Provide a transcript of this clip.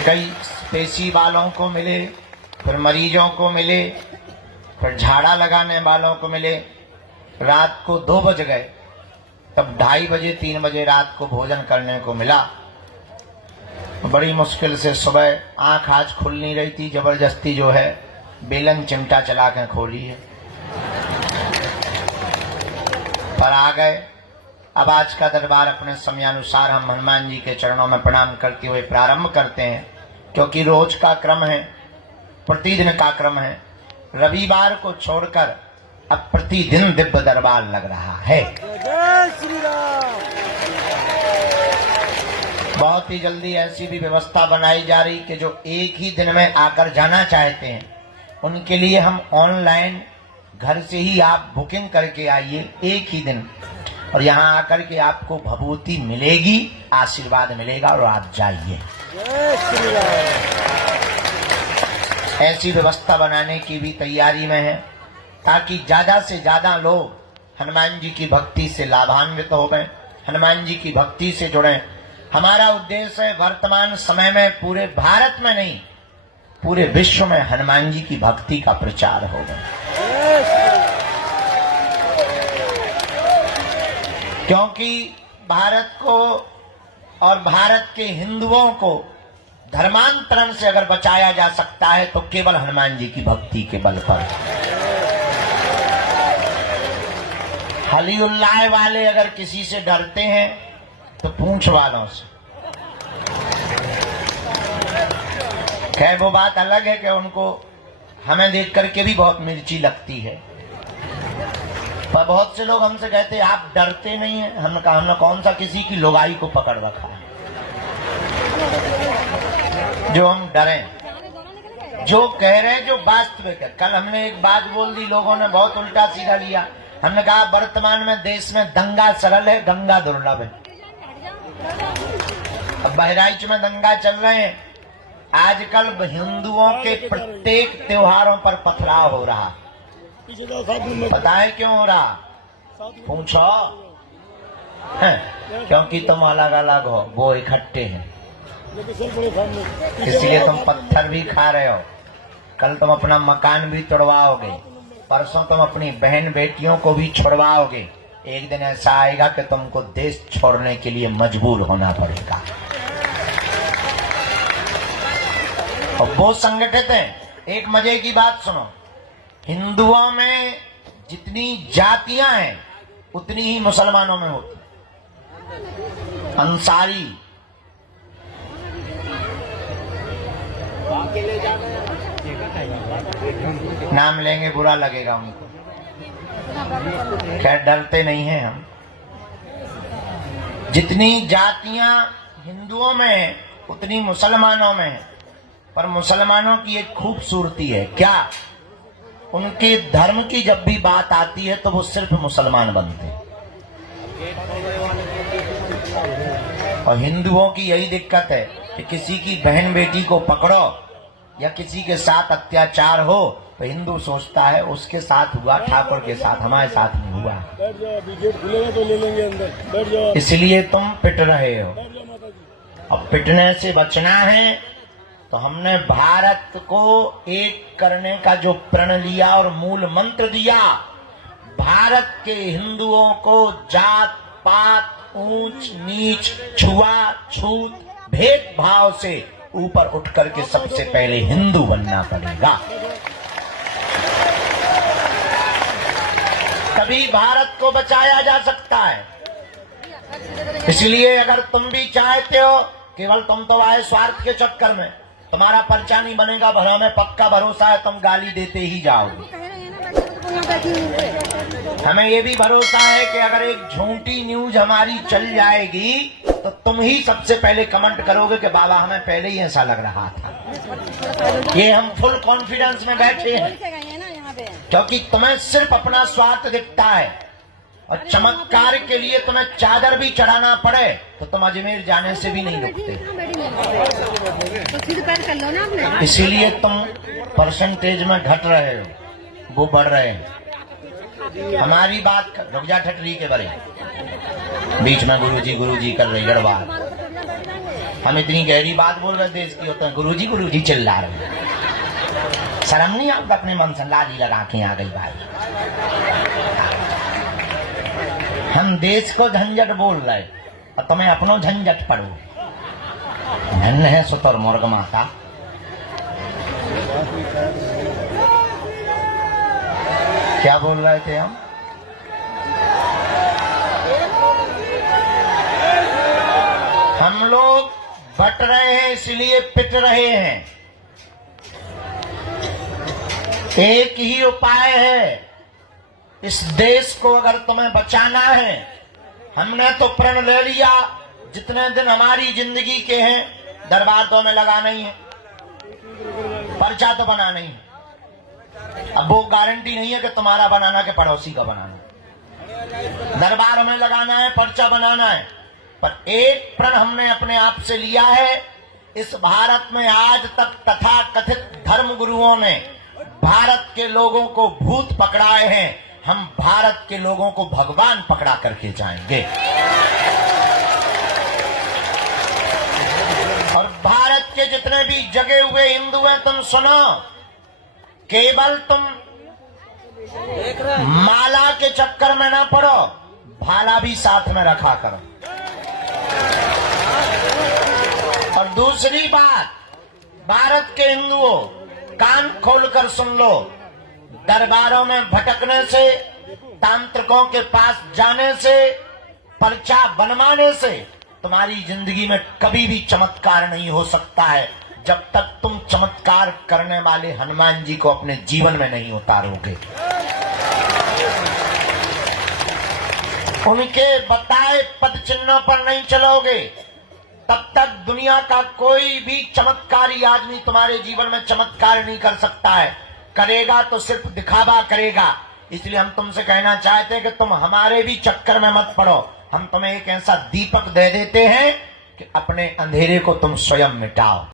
कई पेशी वालों को मिले, फिर मरीजों को मिले, फिर झाड़ा लगाने वालों को मिले। रात को 2 बज गए, तब 2:30 बजे 3 बजे रात को भोजन करने को मिला। बड़ी मुश्किल से सुबह आंख आज खुल नहीं रही थी, जबरदस्ती जो है बेलन चिमटा चला के खोली है, पर आ गए। अब आज का दरबार अपने समयानुसार हम हनुमान जी के चरणों में प्रणाम करते हुए प्रारंभ करते हैं, क्योंकि रोज का क्रम है, प्रतिदिन का क्रम है। रविवार को छोड़कर अब प्रतिदिन दिव्य दरबार लग रहा है। जय श्री राम। बहुत ही जल्दी ऐसी भी व्यवस्था बनाई जा रही कि जो एक ही दिन में आकर जाना चाहते हैं उनके लिए हम ऑनलाइन घर से ही आप बुकिंग करके आइए एक ही दिन, और यहाँ आकर के आपको भभूति मिलेगी, आशीर्वाद मिलेगा और आप जाइए। जय श्री राम। ऐसी व्यवस्था बनाने की भी तैयारी में है ताकि ज्यादा से ज्यादा लोग हनुमान जी की भक्ति से लाभान्वित हो गए, हनुमान जी की भक्ति से जुड़े। हमारा उद्देश्य है वर्तमान समय में पूरे भारत में नहीं, पूरे विश्व में हनुमान जी की भक्ति का प्रचार होगा। क्योंकि भारत को और भारत के हिंदुओं को धर्मांतरण से अगर बचाया जा सकता है तो केवल हनुमान जी की भक्ति के बल पर। हली उल्लाह वाले अगर किसी से डरते हैं तो पूंछ वालों से। खैर वो बात अलग है कि उनको हमें देख करके भी बहुत मिर्ची लगती है, पर बहुत से लोग हमसे कहते हैं आप डरते नहीं हैं। हमने कहा हमने कौन सा किसी की लोगाई को पकड़ रखा है जो हम डरें। जो कह रहे हैं जो वास्तविक है। कल हमने एक बात बोल दी, लोगों ने बहुत उल्टा सीधा लिया। हमने कहा वर्तमान में देश में दंगा सरल है, गंगा दुर्लभ है। अब बहराइच में दंगा चल रहे हैं। आजकल हिंदुओं के प्रत्येक त्योहारों पर पथराव हो रहा। पता है क्यों हो रहा? पूछो। क्योंकि तुम अलग अलग हो, वो इकट्ठे हैं, इसलिए तुम पत्थर भी खा रहे हो। कल तुम अपना मकान भी तोड़वाओगे, परसों तुम अपनी बहन बेटियों को भी छोड़वाओगे। एक दिन ऐसा आएगा कि तुमको देश छोड़ने के लिए मजबूर होना पड़ेगा। और वो संगठित हैं। एक मजे की बात सुनो, हिंदुओं में जितनी जातियां हैं उतनी ही मुसलमानों में होती। अंसारी, नाम लेंगे बुरा लगेगा उनको, खैर डरते नहीं हैं हम। जितनी जातियां हिंदुओं में है उतनी मुसलमानों में है, पर मुसलमानों की एक खूबसूरती है, क्या? उनके धर्म की जब भी बात आती है तो वो सिर्फ मुसलमान बनते हैं। और हिंदुओं की यही दिक्कत है कि किसी की बहन बेटी को पकड़ो या किसी के साथ अत्याचार हो तो हिंदू सोचता है उसके साथ हुआ, ठाकुर के साथ, हमारे साथ नहीं हुआ। तो ले लेंगे अंदर। इसलिए तुम पिट रहे हो। अब पिटने से बचना है तो हमने भारत को एक करने का जो प्रण लिया और मूल मंत्र दिया, भारत के हिंदुओं को जात पात, ऊंच नीच, छुआछूत, भेदभाव से ऊपर उठ करके सबसे पहले हिंदू बनना पड़ेगा। तभी भारत को बचाया जा सकता है। इसलिए अगर तुम भी चाहते हो, केवल तुम तो आए स्वार्थ के चक्कर में, तुम्हारा पर्चा नहीं बनेगा, भरा में पक्का भरोसा है तुम गाली देते ही जाओगे। हमें ये भी भरोसा है कि अगर एक झूठी न्यूज हमारी चल जाएगी तो तुम ही सबसे पहले कमेंट करोगे कि बाबा हमें पहले ही ऐसा लग रहा था। ये हम फुल कॉन्फिडेंस में बैठे हैं, क्योंकि तुम्हें सिर्फ अपना स्वार्थ दिखता है। और चमत्कार के लिए तुम्हें चादर भी चढ़ाना पड़े तो तुम अजमेर जाने से भी नहीं रुकते। इसीलिए तुम परसेंटेज में घट रहे हो, वो बढ़ रहे हैं। हमारी बात रुक जा ठटरी के बड़े, बीच में गुरुजी कर रही गड़बड़। हम इतनी गहरी बात बोल रहे देश की, होते हैं गुरुजी चिल्ला रहे हैं। शर्म नहीं आपको अपने मन से लाली लगा के आ गई भाई। हम देश को झंझट बोल रहे और तुम्हें अपनो झंझट पड़ो। धन्य है सुतर मुर्ग माता। क्या बोल रहे थे हम लोग बट रहे हैं इसलिए पिट रहे हैं। एक ही उपाय है, इस देश को अगर तुम्हें बचाना है। हमने तो प्रण ले लिया, जितने दिन हमारी जिंदगी के हैं दरबार तो हमें लगाना ही है, पर्चा तो बनाना ही है। अब वो गारंटी नहीं है कि तुम्हारा बनाना के पड़ोसी का बनाना। दरबार हमें लगाना है, पर्चा बनाना है, पर एक प्रण हमने अपने आप से लिया है। इस भारत में आज तक तथा कथित धर्म गुरुओं ने भारत के लोगों को भूत पकड़ाए हैं, हम भारत के लोगों को भगवान पकड़ा करके जाएंगे। और भारत के जितने भी जगे हुए हिंदू हैं, तुम सुनो, केवल तुम माला के चक्कर में ना पड़ो, भाला भी साथ में रखा करो। और दूसरी बात, भारत के हिंदुओं कान खोलकर सुन लो, दरबारों में भटकने से, तांत्रिकों के पास जाने से, पर्चा बनवाने से तुम्हारी जिंदगी में कभी भी चमत्कार नहीं हो सकता है, जब तक तुम चमत्कार करने वाले हनुमान जी को अपने जीवन में नहीं उतारोगे। उनके बताए पद चिन्हों पर नहीं चलोगे, तब तक दुनिया का कोई भी चमत्कारी आदमी तुम्हारे जीवन में चमत्कार नहीं कर सकता है। करेगा तो सिर्फ दिखावा करेगा। इसलिए हम तुमसे कहना चाहते हैं कि तुम हमारे भी चक्कर में मत पड़ो। हम तुम्हें एक ऐसा दीपक दे देते हैं कि अपने अंधेरे को तुम स्वयं मिटाओ।